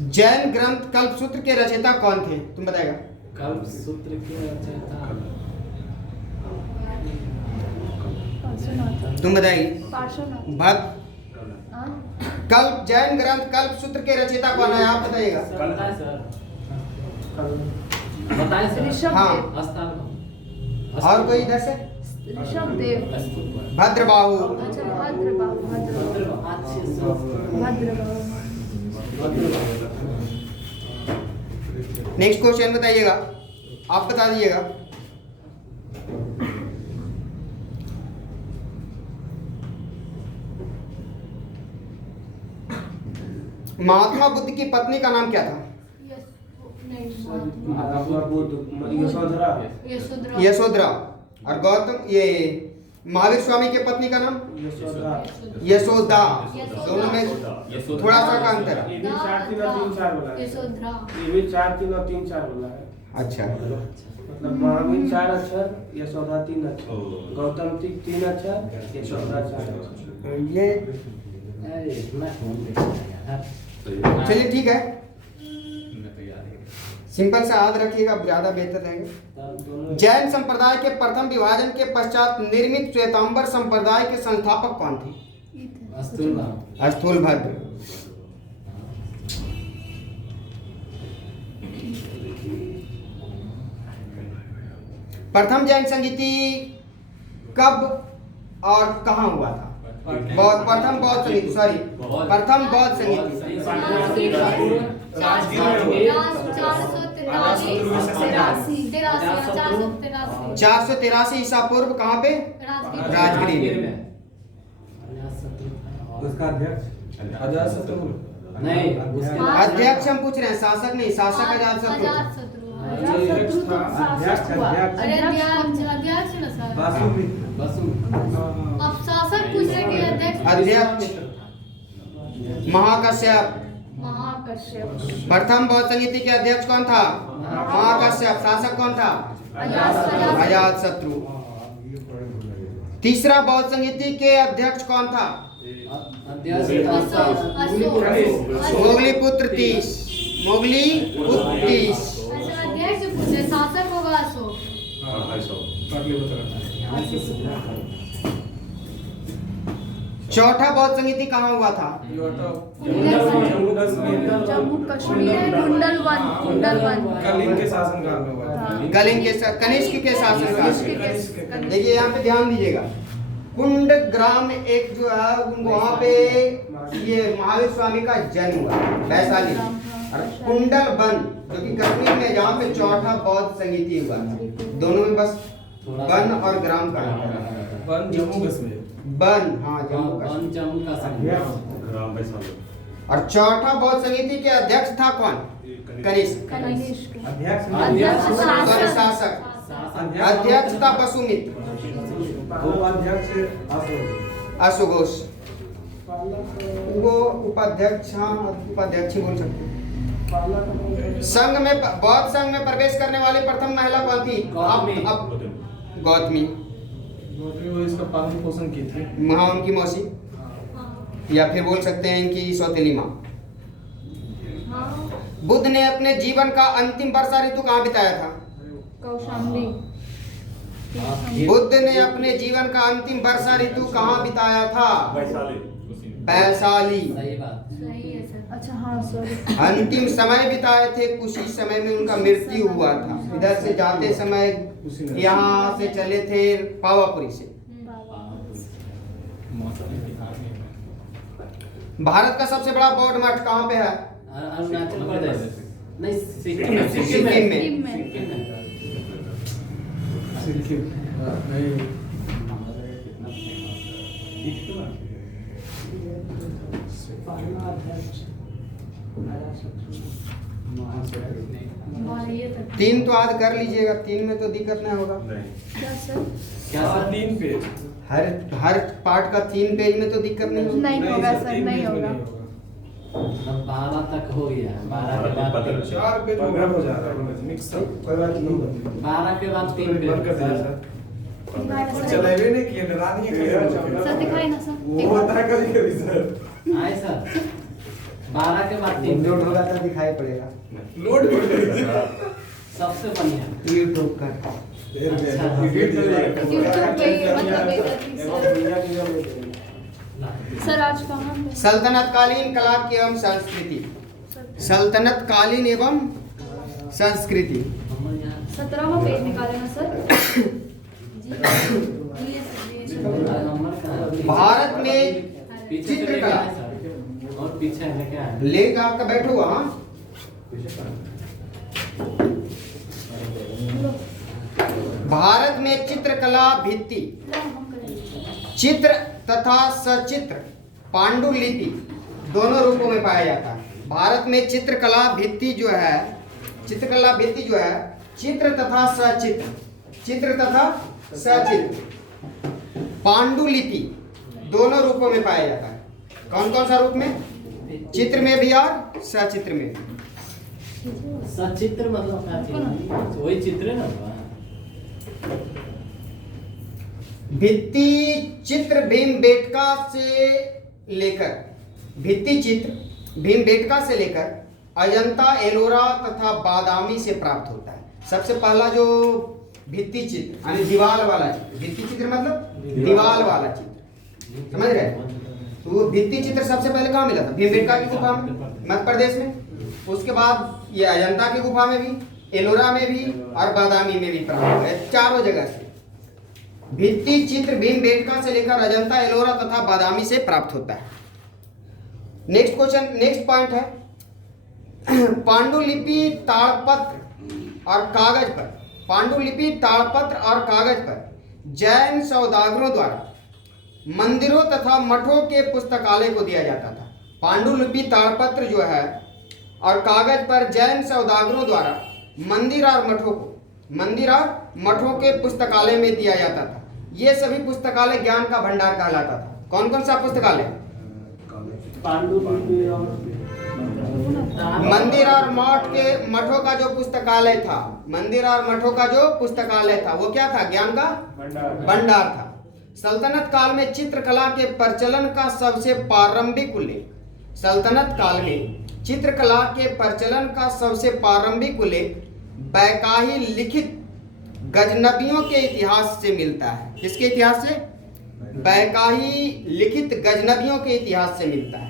जैन ग्रंथ कल्पसूत्र के रचयिता कौन थे? तुम बताएगा। कल्पसूत्र के रचयिता तुम बताएगी। पार्श्वनाथ। कल्प जैन ग्रंथ कल्पसूत्र के रचयिता कौन है? आप बताइएगा। बताएं सर, बताएं सर। ऋषभ हाँ। देव। और कोई इधर से? ऋषभ देव। भद्रबाहु। अच्छा भद्रबाहु। नेक्स्ट क्वेश्चन बताइएगा, आप बता दीजिएगा। महात्मा बुद्ध की पत्नी का नाम क्या था? यशोधरा। और गौतम ये महावीर स्वामी की पत्नी का नाम? यशोदा। दोनों में थोड़ा सा का अंतर है। अच्छा, मतलब महावीर 4 अक्षर, यशोदा 3 अक्षर, गौतम 3 अक्षर, यशोदा 4 अक्षर। ये चलिए ठीक है, सिंपल से याद रखिएगा, ज्यादा बेहतर रहेगा। जैन संप्रदाय के प्रथम विभाजन के पश्चात निर्मित श्वेतांबर संप्रदाय के संस्थापक कौन थे? स्थूलभद्र। प्रथम जैन संगीति कब और कहाँ हुआ था? प्रथम बौद्ध संगीति, सॉरी, प्रथम बौद्ध संगीति 483 ईसा पूर्व। कहाँ पे? राजगीर में। उसका अध्यक्ष अजातशत्रु नहीं, अध्यक्ष हम पूछ रहे हैं, शासक नहीं। शासक अजातशत्रु। अध्यक्ष महाकश्यप। प्रथम बौद्ध संगीति के अध्यक्ष कौन था? महाकश्यप। शासक कौन था? अजातशत्रु। तीसरा बौद्ध संगीति के अध्यक्ष कौन था? मोगलीपुत्र 30। मोगलीपुत्र 30। शासक होगा अशोक। चौथा बौद्ध संगीति कहाँ हुआ था? जम्मू कश्मीर कुंडलवन। कलिंग के शासनकाल में हुआ था। कलिंग के कनिष्क के शासनकाल। देखिए यहाँ पे ध्यान दीजिएगा, कुंड ग्राम एक जो है वहाँ पे ये महावीर स्वामी का जन्म हुआ, वैशाली। और कुंडल वन जो कि कश्मीर में, जहाँ पे चौथा बौद्ध संगीति हुआ था। दोनों में बस वन और ग्राम का वन जम्मू कश्मीर। वन, हाँ जम्मू कश्मीर। और चौथा बौद्ध संगीति के अध्यक्ष था कौन? कनिष्क। शासक। अध्यक्ष था वसुमित्र। अशोघोष। वो उपाध्यक्ष, हाँ उपाध्यक्ष ही बोल सकते हैं। संघ में, बौद्ध संघ में प्रवेश करने वाली प्रथम महिला कौन थी? गौतमी। वो इसका पालन पोषण की थी। हाँ, उनकी मौसी, या फिर बोल सकते हैं इनकी सौतेली माँ। बुद्ध ने अपने जीवन का अंतिम वर्षा ऋतु कहाँ बिताया था? कौशाम्बी। बुद्ध ने अपने जीवन का अंतिम वर्षा ऋतु कहाँ बिताया था? वैशाली। सही बात। सही है सर। अच्छा हाँ सॉरी। अंतिम समय बिताए थे, कुछ ही समय में उनका मृत्यु हुआ था। इधर से जाते समय यहाँ से चले थे पावापुरी से। भारत का सबसे बड़ा बौद्ध मठ कहाँ पे है? अरुणाचल प्रदेश नहीं, सिक्किम में। तीन तो याद कर लीजिएगा, तीन में तो दिक्कत नहीं होगा। क्या सर? क्या सर? 3 पेज। हर पार्ट का 3 पेज में तो दिक्कत नहीं होगी। नहीं होगा सर, नहीं होगा। अब 12 तक हो गया, 12 के बाद 4 पेज हो जा रहा है मिक्स अप। कोई बात नहीं, 12 के बाद 3 बंद कर दिया सर। चलेबे नहीं किए, डरा नहीं है सर दिखाई ना सर। वो होता है कभी कभी सर। आए सर। 12 के बाद 3 लोड होगा तो दिखाई पड़ेगा लोड सबसे बढ़िया यूट्यूब का। अच्छा यूट्यूब पे मतलब एक एवं सर। दुनिया की जब में सर आज कहाँ पे? सल्तनत कालीन कला एवं संस्कृति। सल्तनत कालीन एवं संस्कृति। हम यहाँ 17वां पेज निकाले ना सर। नंबर कहाँ है? भारत में पीछे से चित्रकला। लेके आए सर। और पीछे है क्या है? लेकर आपका बैठो हुआ हाँ। भारत में चित्रकला भित्ति, चित्र तथा सचित्र पांडुलिपि दोनों रूपों में पाया जाता है। भारत में चित्रकला भित्ति जो है, चित्रकला भित्ति जो है चित्र तथा सचित्र, चित्र तथा सचित्र पांडुलिपि दोनों रूपों में पाया जाता है। कौन कौन सा रूप में? चित्र में भी और सचित्र में भी। सचित्र मतलब क्या चीज? वही चित्र है ना? भित्ति चित्र भीमबेटका से लेकर, भित्ति चित्र भीमबेटका से लेकर अजंता, एलोरा तथा बादामी से प्राप्त होता है। सबसे पहला जो भित्ति चित्र यानी दीवाल वाला चित्र, भित्ति चित्र मतलब दीवाल वाला चित्र, समझ रहे? तो वो भित्ति चित्र सबसे पहले कहाँ मिला था? भीमबेटका की गुफा में, मध्य प्रदेश में। उसके बाद ये अजंता की गुफा में भी, एलोरा में भी और बादामी में भी प्राप्त हुआ है। चारों जगह से भित्ति चित्र भीमबेटका से लेकर अजंता, एलोरा तथा बादामी से प्राप्त होता है। नेक्स्ट क्वेश्चन, नेक्स्ट पॉइंट है पांडुलिपि ताड़पत्र और कागज पर, पांडुलिपि ताड़पत्र और कागज पर जैन सौदागरों द्वारा मंदिरों तथा मठों के पुस्तकालय को दिया जाता था। पांडुलिपि ताड़पत्र जो है और कागज पर जैन सौदागरों द्वारा मंदिर और मठों को, मंदिर और मठों के पुस्तकालय में दिया जाता था। ये सभी पुस्तकालय ज्ञान का भंडार कहलाता था। कौन कौन सा पुस्तकालय? पांडुलिपि और मंदिर और मठ के, मठों का जो पुस्तकालय था, मंदिर और मठों का जो पुस्तकालय था वो क्या था? ज्ञान का भंडार था। सल्तनत काल में चित्रकला के प्रचलन का सबसे प्रारंभिक उल्लेख, सल्तनत काल में चित्रकला के प्रचलन का सबसे प्रारंभिक उल्लेख बैकाही लिखित गजनबियों के इतिहास से मिलता है। किसके इतिहास से? बैकाही लिखित गजनबियों के इतिहास से मिलता है।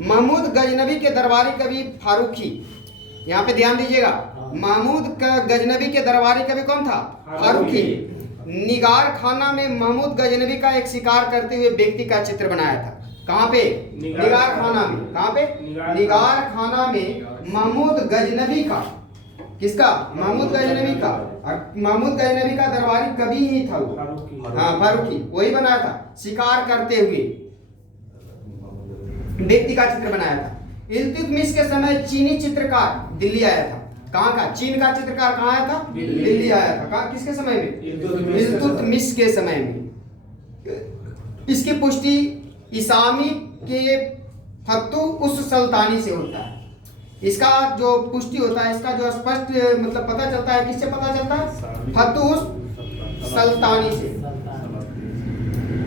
महमूद गजनबी के दरबारी कवि फारूकी, यहाँ पे ध्यान दीजिएगा, महमूद गजनबी के दरबारी कवि कौन था? फारूकी। निगार खाना में महमूद गजनबी का एक शिकार करते हुए व्यक्ति का चित्र बनाया था। कहाँ पे? निगार खाना में। कहाँ पे? निगार खाना में महमूद गजनबी का, किसका? महमूद गजनबी का। और महमूद गजनबी का दरबारी कवि ही था वो, हाँ फारूकी, वही बनाया था। शिकार करते हुए व्यक्ति का चित्र बनाया था। इल्तुतमिश के समय चीनी चित्रकार दिल्ली आया था। कहाँ का? चीन का चित्रकार कहाँ आया था? दिल्ली आया था। कहाँ? किसके समय में? इल्तुतमिश के समय में। इसकी पुष्टि इसामी के फतू उस सुल्तानी से होता है। इसका जो पुष्टि होता है, इसका जो स्पष्ट मतलब पता चलता है, किससे पता चलता है? फतू उस सुल्तानी से।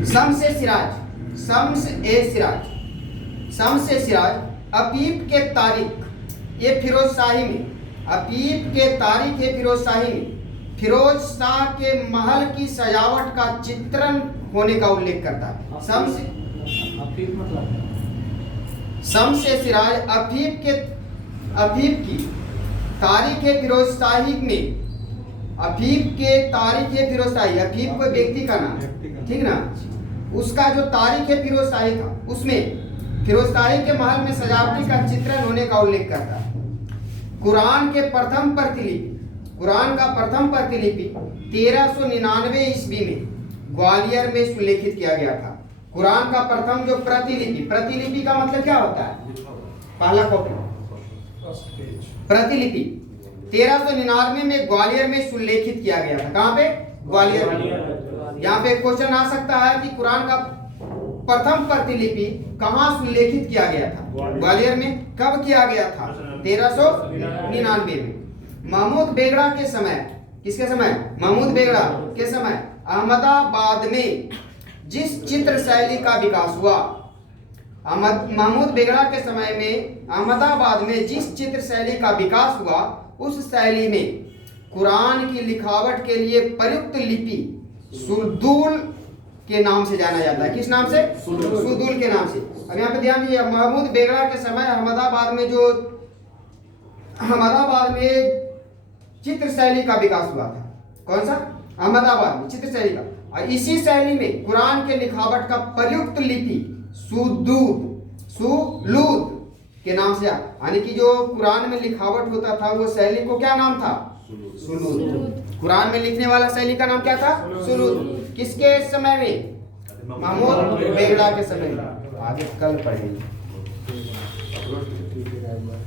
शम्स ए सिराज, शम्स ए सिराज, शम्स ए सिराज अफीफ के तारीख, ये फिरोज शाही में, अफीफ के तारीख है फिरोज शाही में फिरोज शाह के महल की सजावट का चित्रण होने का उल्लेख करता है। शम्स शम्स ए सिराज अफीफ की तारीख है फिरोज शाही में, अफीफ के तारीख है फिरोज शाही, अफीफ को व्यक्ति का नाम, ठीक ना? उसका जो तारीख है फिरोज शाही था, उसमें फिरोज शाही के महल में सजावटी का चित्रण होने का उल्लेख करता है। कुरान के प्रथम प्रतिलिपि, कुरान का प्रथम प्रतिलिपि 1399 ईस्वी में ग्वालियर में सुलेखित किया गया था। कुरान का प्रथम जो प्रतिलिपि, प्रतिलिपि का मतलब क्या होता है? पहला कॉपी, प्रतिलिपि 1399 में ग्वालियर में सुलेखित किया गया था। कहाँ पे? ग्वालियर में। यहाँ पे क्वेश्चन आ सकता है कि कुरान का प्रथम प्रतिलिपि कहाँ सुलेखित किया गया था? ग्वालियर में। कब किया गया था? 1399 में। महमूद बेगड़ा के समय, किसके समय? महमूद बेगड़ा के समय अहमदाबाद में जिस चित्र शैली का विकास हुआ, महमूद बेगड़ा के समय में अहमदाबाद में जिस चित्र शैली का विकास हुआ उस शैली में कुरान की लिखावट के लिए प्रयुक्त लिपि सुरदुल के नाम से जाना जाता है। किस नाम से? सुरदुल के नाम से। अब यहाँ पे ध्यान दीजिए, महमूद बेगड़ा के समय अहमदाबाद में चित्र शैली का विकास हुआ था। कौन सा? अहमदाबाद में चित्र शैली का। और इसी शैली में कुरान के लिखावट का प्रयुक्त लिपि सुलूद के नाम से, यानी कि जो कुरान में लिखावट होता था वो शैली को क्या नाम था? सुलूद। कुरान में लिखने वाला शैली का नाम क्या था? सुलूद। किसके समय में? महमूद बेगड़ा के समय में। आगे कल पढ़ेंगे।